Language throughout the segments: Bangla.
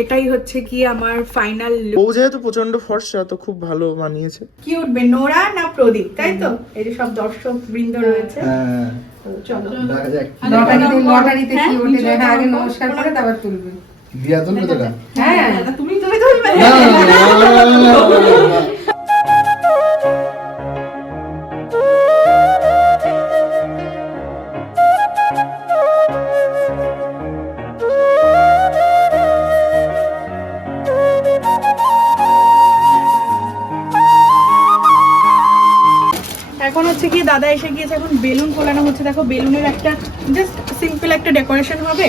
এটাই হচ্ছে কি আমার ফাইনাল লুক। ও যেহেতু প্রচন্ড ফর্সা তো খুব ভালো মানিয়েছে। কি উঠবে, নোরা না প্রদীপ, তাই তো? এই যে সব দর্শক বৃন্দ রয়েছে। চলো লটারিতে কি ওঠে দেখা, আগে নমস্কার করে তারপর তুলবে। দিয়া তুলবে তোরা? হ্যাঁ তুমি তুলবে। এখন হচ্ছে কি দাদা এসে গিয়েছে, এখন বেলুন ফোলানো হচ্ছে। দেখো বেলুনের একটা জাস্ট সিম্পল একটা ডেকোরেশন হবে।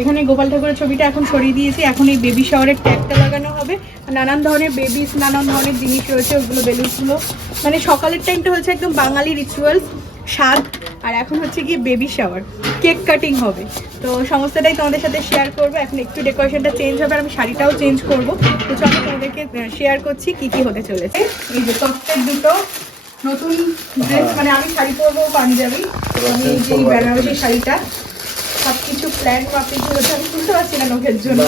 এখানে গোপাল ঠাকুরের ছবিটা এখন সরিয়ে দিয়েছি। এখন এই বেবি শাওয়ারের ট্যাগটা লাগানো হবে। নানান ধরনের বেবিস, নানান ধরনের জিনিস রয়েছে, ওগুলো বেলুনগুলো। মানে সকালের টাইমটা হচ্ছে একদম বাঙালি রিচুয়ালস, স্বাদ। আর এখন হচ্ছে কি বেবি শাওয়ার, কেক কাটিং হবে। তো সমস্তটাই তোমাদের সাথে শেয়ার করবো। এখন একটু ডেকোরেশনটা চেঞ্জ হবে আর আমি শাড়িটাও চেঞ্জ করবো। তো চলো তোমাদেরকে শেয়ার করছি কি কি হতে চলেছে। এই যে টপের দুটো নতুন ড্রেস, মানে আমি শাড়ি পরবো পাঞ্জাবি। আমি যে বেনারসি শাড়িটা সবকিছু প্ল্যান মাফিক হয়েছে। আমি বুঝতে পারছি না নখের জন্য।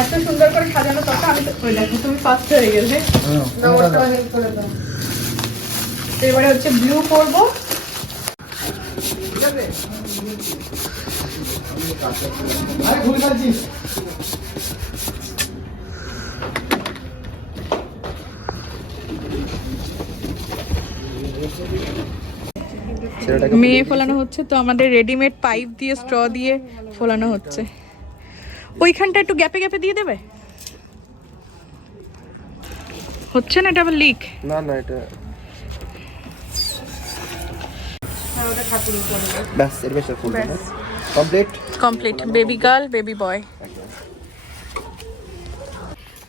এত সুন্দর করে সাজানো তখন আমি তো দেখো তুমি ফার্স্ট হয়ে গেলে। তো এবারে হচ্ছে ব্লু পরবো। মেয়ে ফোলানো হচ্ছে, তো আমাদের রেডিমেড পাইপ দিয়ে স্ট্র দিয়ে ফোলানো হচ্ছে। ওইখানটা একটু গ্যাপে গ্যাপে দিয়ে দেবে। হচ্ছে না, এটা আবার লিক। না না, এটা ব্যাস এর বেশি full complete complete baby girl baby বয়।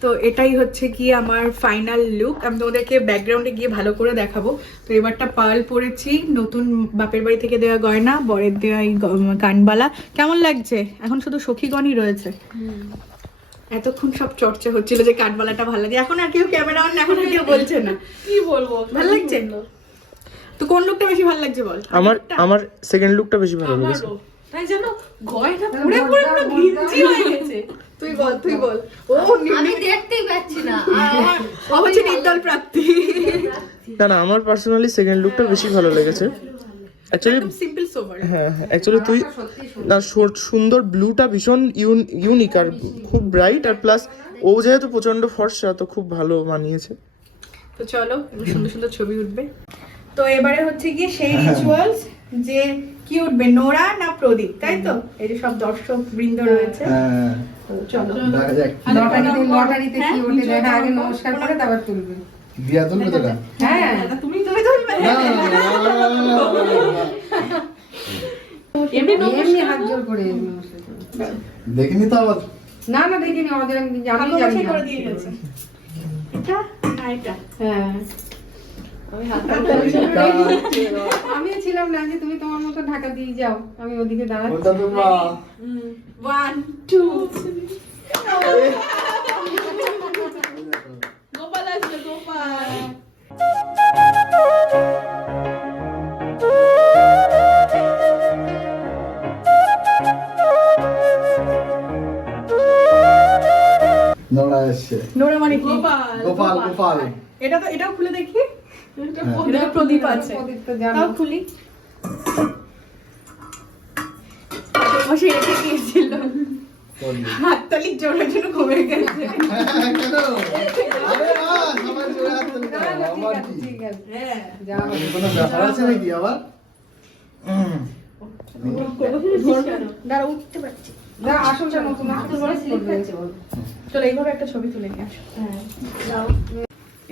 তো এটাই হচ্ছে কি আমার ফাইনাল লুক। আমি তোমাদেরকে ব্যাকগ্রাউন্ডে গিয়ে ভালো করে দেখাবো। তো এবারটা পার্ল পরেছি, নতুন বাপের বাড়ি থেকে দেওয়া গয়না, বরের দেওয়া এই কানবালা। কেমন লাগছে? এখন শুধু সখীগণই রয়েছে। এতক্ষণ সব চর্চা হচ্ছিল যে কানবালাটা ভালো লাগে। এখন আর কেউ ক্যামেরা অন, এখন আর কেউ বলছে না। কি বলবো, ভালো লাগছে। তো কোন লুকটা বেশি ভালো লাগছে বল? আমার সেকেন্ড লুকটা বেশি ভালো লেগেছে। তাই জানো গয়না পুরো পুরো পুরো ভিঞ্জি হয়ে গেছে। তুই বল। ও আমি দেখতেই পাচ্ছি না। ও হচ্ছে নির্দল প্রাপ্তি। না আমার পার্সোনালি সেকেন্ড লুকটা বেশি ভালো লেগেছে। অ্যাকচুয়ালি একদম সিম্পল সোবার। হ্যাঁ অ্যাকচুয়ালি তুই না সুন্দর ব্লুটা ভীষণ ইউনিক আর খুব ব্রাইট, আর প্লাস ও যেহেতু প্রচন্ড ফর্সা তো খুব ভালো মানিয়েছে। তো চলো সুন্দর সুন্দর ছবি উঠবে। তো এবারে হচ্ছে কি সেই রিচুয়ালস যে কি উঠবে, নোরা না প্রদীপ, তাই তো? এই যে সব দর্শক বৃন্দ রয়েছে। চলো লটারিতে কি ওঠে দেখা, আগে নমস্কার করে তারপর তুলবে। দিয়া তুলবে তোরা? হ্যাঁ তুমি তুলবে। এমনি হাত জোর করে নমস্কার করে। দেখিনি তো আবার। না দেখিনি, আমাদের আমি জানি না। করে দিয়ে গেছে এটা না এটা। হ্যাঁ আমিও ছিলাম না যে তুমি তোমার মতো ঢাকা দিয়ে যাও, আমি ওদিকে দাঁড়াচ্ছি। 1 2 3 গোপাল আসবে, গোপাল। নোরা এসছে। নোরা মানে কি? গোপাল। এটাও খুলে দেখি। এটা প্রদীপ আছে, প্রদীপ তো জানো। তাও খুলি। বসে রেখে দিয়েছিল, হাততালি জোরের জন্য ঘুরে গেছে। ঠিক আছে হ্যাঁ যাও। কোনো ব্যাপার আছে নাকি আবার? দাঁড়া, উঠতে পারছি না, আসলটা নতুন আসলে বড় সিলেক্ট করেছে বল। চলো এইভাবে একটা ছবি তুলে নিয়ে আসো। যাও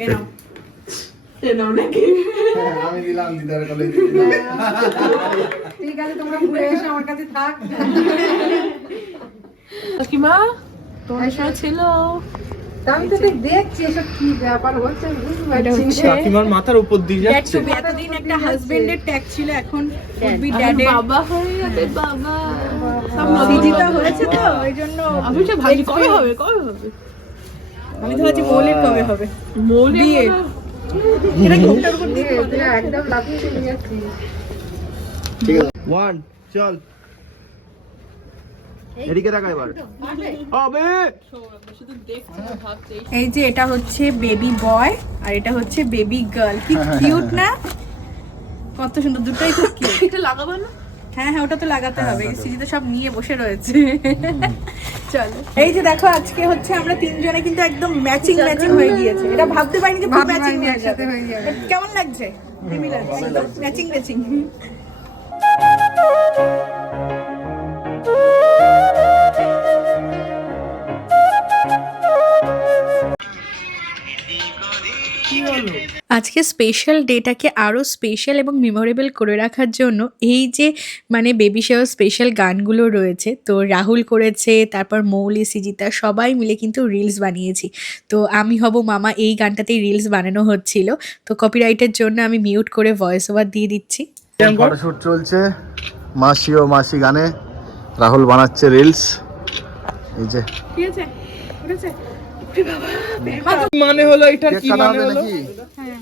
এ নাও নাকি? হ্যাঁ, আমি দিলাম দিদার কলে। ঠিক আছে, তোমরা ঘুরে এসে আমার কাছে থাক। কাকিমা তোমার সাথে ছিল। আমি তো দেখছি এসব কি ব্যাপার হচ্ছে, বুঝতে পারছি না। কাকিমার মাথার উপর দিয়ে ড্যাড যাচ্ছে। টু এতদিন একটা হাজবেন্ডের ট্যাগ ছিল, এখন উড বি ড্যাডের। বাবা হয়ে যাবে বাবা। সব নদীজিটা হয়েছে তো ওই জন্য আমি তো ভাবছি কবে হবে। আমি তো ভাবছি মৌলিক কবে হবে, মৌলিক বিয়ে। এটা ঘুমটার উপর দিয়ে একদম লাফিয়ে চলে যাচ্ছি। ঠিক আছে 1 চল। এদিকে দেখা এবার হবে। এই যে এটা হচ্ছে বেবি বয় আর এটা হচ্ছে বেবি গার্ল, কি কিউট না, কত সুন্দর, দুটোই খুব কিউট। এটা লাগাবো না? হ্যাঁ ওটা তো লাগাতে হবে, সিজিতে সব নিয়ে বসে রয়েছে। চলো, এই যে দেখো আজকে হচ্ছে আমরা তিনজনে কিন্তু একদম ম্যাচিং হয়ে গিয়েছে, এটা ভাবতে পারিনি যে পুরো ম্যাচিং একসাথে হয়ে যাবে। কেমন লাগছে? ম্যাচিং। আজকে স্পেশাল ডেটাকে আরও স্পেশাল এবং মেমোরেবল করে রাখার জন্য এই যে মানে বেবি শাওয়ার স্পেশাল গানগুলো রয়েছে, তো রাহুল করেছে, তারপর মৌলি, সিজিতা সবাই মিলে কিন্তু রিলস বানিয়েছি। তো আমি হব মামা এই গানটাতেই রিলস বানানো হচ্ছিল, তো কপিরাইটের জন্য আমি মিউট করে ভয়েস ওভার দিয়ে দিচ্ছি। ফটোশুট চলছে মাসি ও মাসি গানে, রাহুল বানাচ্ছে রিলস। এই যে ঠিক আছে, মানে হলো এটা কেক কি কাটা মানে হবে হলো? নাকি? হ্যাঁ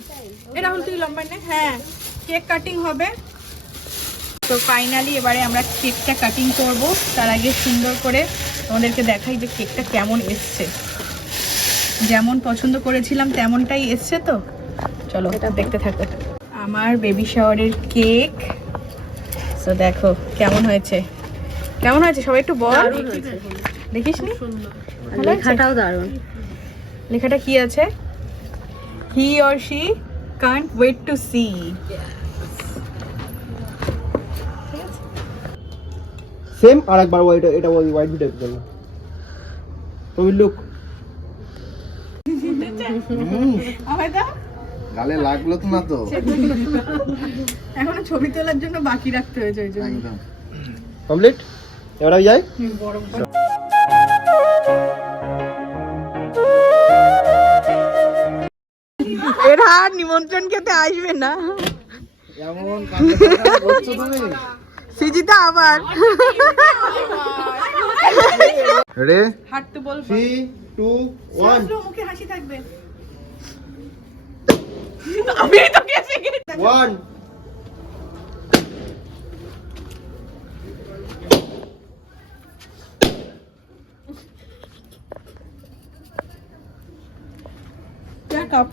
এ রাহুল তুই লম্বা নে, হ্যাঁ কেক কাটিং হবে। তো ফাইনালি এবারে আমরা কেকটা কাটিং করব, তার আগে সুন্দর করে তোমাদেরকে দেখাই যে কেকটা কেমন এসছে। যেমন পছন্দ করেছিলাম তেমনটাই এসছে, তো চলো এটা দেখতে থাকো। আমার বেবি শাওয়ারের কেক, তো দেখো কেমন হয়েছে, কেমন হয়েছে সবাই একটু বল। দেখিস নি? লেখাটাও দারুণ। লেখাটা কি আছে? He or she can't wait to see. Same আরেকবার এটা হোয়াইট টাইপ করব। তুমি লুক আমায় দাও, গালে লাগলো তো না তো? এখনো ছবি তোলার জন্য বাকি রাখতে হয়েছে ওই জন্য। একদম কমপ্লিট। এবার আমি যাই। গরম এরা আর নিমন্ত্রণ খেতে আসবে না, এমন কান্না করছো তুমি? সিজিতা আবার রে হাঁটতে বল, 3 2 1 মুখে হাসি থাকবে। আমি তো কেসে গেছি। 1 কাপ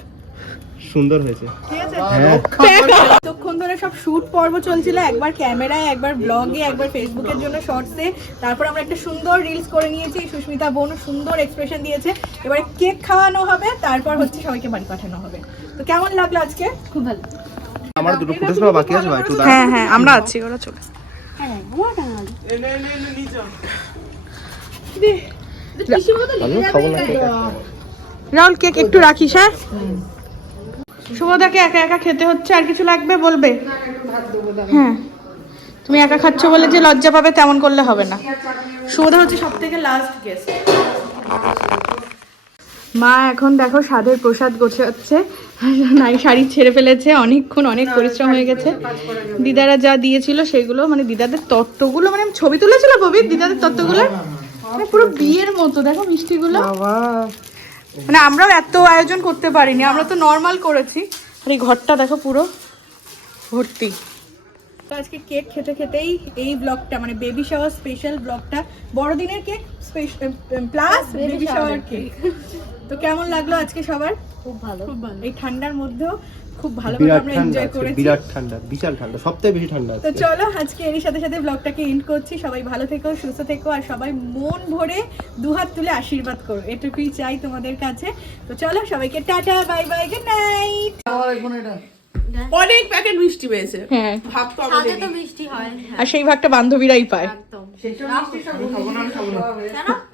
সুন্দর হয়েছে। ঠিক আছে, হ্যাঁ এতক্ষণ ধরে সব শুট পর্ব চলছিল, একবার ক্যামেরায়, একবার ব্লগে, একবার ফেসবুকের জন্য শর্টসে, তারপর আমরা একটা সুন্দর রিলস করে নিয়েছি। সুস্মিতা বোন সুন্দর এক্সপ্রেশন দিয়েছে, এবারে কেক খাওয়ানো হবে, তারপর হচ্ছে সবাইকে বাড়ি পাঠানো হবে। তো কেমন লাগলো আজকে? খুব ভালো। আমার দুটো ফুটেজ নেওয়া বাকি আছে ভাই, একটু দাঁড়া। হ্যাঁ হ্যাঁ আমরা আছি, ওরা চলে। আমি খাবো না কেক। রাহুল কেক একটু রাখিস। হ্যাঁ শুভদাকে একা একা খেতে হচ্ছে, আর কিছু লাগবে বলবে? হ্যাঁ তুমি একা খাচ্ছ বলে যে লজ্জা পাবে তেমন করলে হবে না। শুভদা হচ্ছে সব থেকে লাস্ট গেস্ট। মা এখন দেখো স্বাদের প্রসাদ গোছাচ্ছে, নাই শাড়ি ছেড়ে ফেলেছে, অনেকক্ষণ অনেক পরিশ্রম হয়ে গেছে। দিদারা যা দিয়েছিল সেগুলো, মানে দিদাদের তত্ত্বগুলো, মানে আমি ছবি তুলেছিল কবি দিদাদের তত্ত্বগুলো, মানে পুরো বিয়ের মতো। দেখো মিষ্টিগুলো, মানে আমরাও এত আয়োজন করতে পারিনি, আমরা তো নর্মাল করেছি। আর এই ঘরটা দেখো পুরো ভর্তি। তো আজকে কেক খেতে খেতেই এই ব্লগটা, মানে বেবি শাওয়ার স্পেশাল ব্লগটা, বড়দিনের cake plus baby shower cake. তো কেমন লাগলো আজকে সবার? খুব ভালো। এই ঠান্ডার মধ্যেও খুব ভালোভাবে আমরা এনজয় করেছি। বিরাট ঠান্ডা, বিশাল ঠান্ডা, সবথেকে বেশি ঠান্ডা তো আছে। চলো আজকে এর সাথে সাথে ব্লগটাকে এন্ড করছি। সবাই ভালো থেকো, সুস্থ থেকো, আর সবাই মন ভরে দুহাত তুলে আশীর্বাদ করো, এটুকুই চাই তোমাদের কাছে। তো চলো সবাইকে tata, bye bye, good night. অনেক প্যাকেট মিষ্টি পেয়েছে। হ্যাঁ ভাগ তো সাথে তো মিষ্টি হয়। আর সেই ভাগটা বান্ধবীরাই পায়। একদম।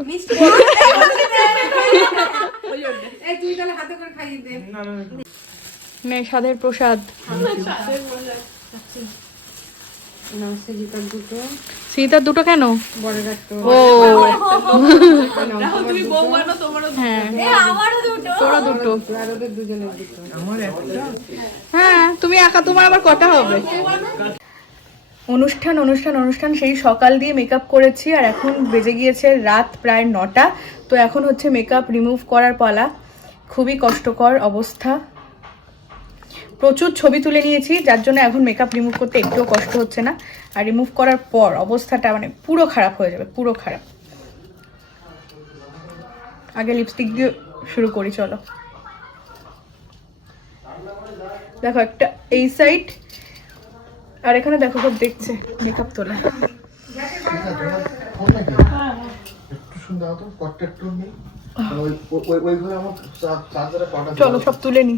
মিষ্টি এই তুই তাহলে হাতে করে খাইয়ে দে। নে স্বাদের প্রসাদ। না সেজিতার দুটো, সীতার দুটো কেন? বড়ের একটা। ও তুমি বউ বানো, তোমারও হ্যাঁ আমারও দুটো। তোরা দুটো। আর ওদের দুজনের দুটো। হ্যাঁ তুমি একা, তোমার আবার কটা হবে? অনুষ্ঠান অনুষ্ঠান অনুষ্ঠান সেই সকাল দিয়ে মেকআপ করেছি, আর এখন বেজে গিয়েছে রাত প্রায় 9টা। তো এখন হচ্ছে মেকআপ রিমুভ করার পালা। খুবই কষ্টকর অবস্থা, প্রচুর ছবি তুলে নিয়েছি, যার জন্য এখন মেকআপ রিমুভ করতে একটুও কষ্ট হচ্ছে না। আর রিমুভ করার পর অবস্থাটা মানে পুরো খারাপ হয়ে যাবে, পুরো খারাপ। আগে লিপস্টিক দিয়ে শুরু করি, চলো। দেখো একটা এই সাইড, আর এখানে দেখো সব দেখছে মেকআপ তোলা। একটু সুন্দর তো কটটা একটু নেই ওই ঘরে আমার চার্জারে পাটা চলো সব তুলে নি।